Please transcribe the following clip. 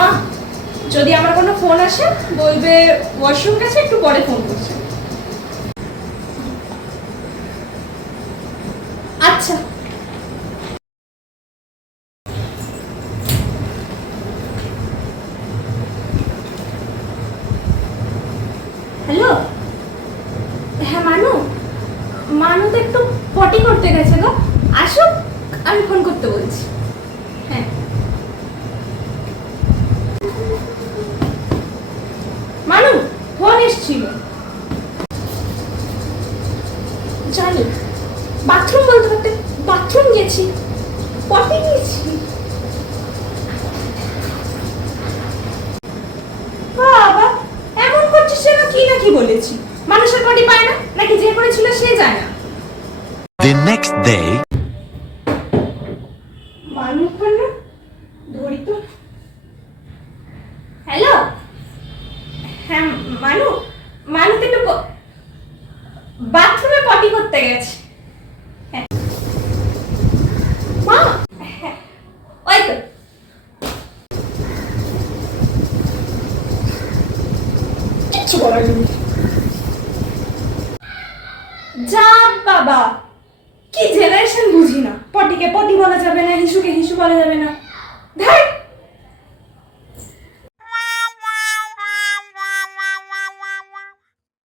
মা, যদি আমার কোনো ফোন আসে বলবে ওয়াশরুম গেছে, একটু পরে ফোন করছে। আচ্ছা। হ্যালো, হ্যাঁ মানু, মানু তো একটু পটি করতে গেছে গো, আসুক আমি ফোন করতে বলছি। হ্যাঁ মানু, ফোন এসেছিল। জানি, বাথরুম বলতে বলতে বাথরুম গেছি, পটি গেছি। বাবা, এমন করছিস যেন কি না কি বলেছি। মানুষের পটি পায় না নাকি যে করেছিল সে যায় না? The next day, মানু ফোন না, ধরি তো। হ্যালো, হ্যাঁ মানু, মানু তো একটু বাথরুমে পটি করতে গেছে। হ্যাঁ মা, হ্যাঁ ওই তো। কিচ্ছু বলার নেই। যা বাবা, কি জেনারেশন বুঝি না, পটিকে পটি বলা যাবে না, হিসুকে হিসু বলা যাবে না। ধ্যাৎ।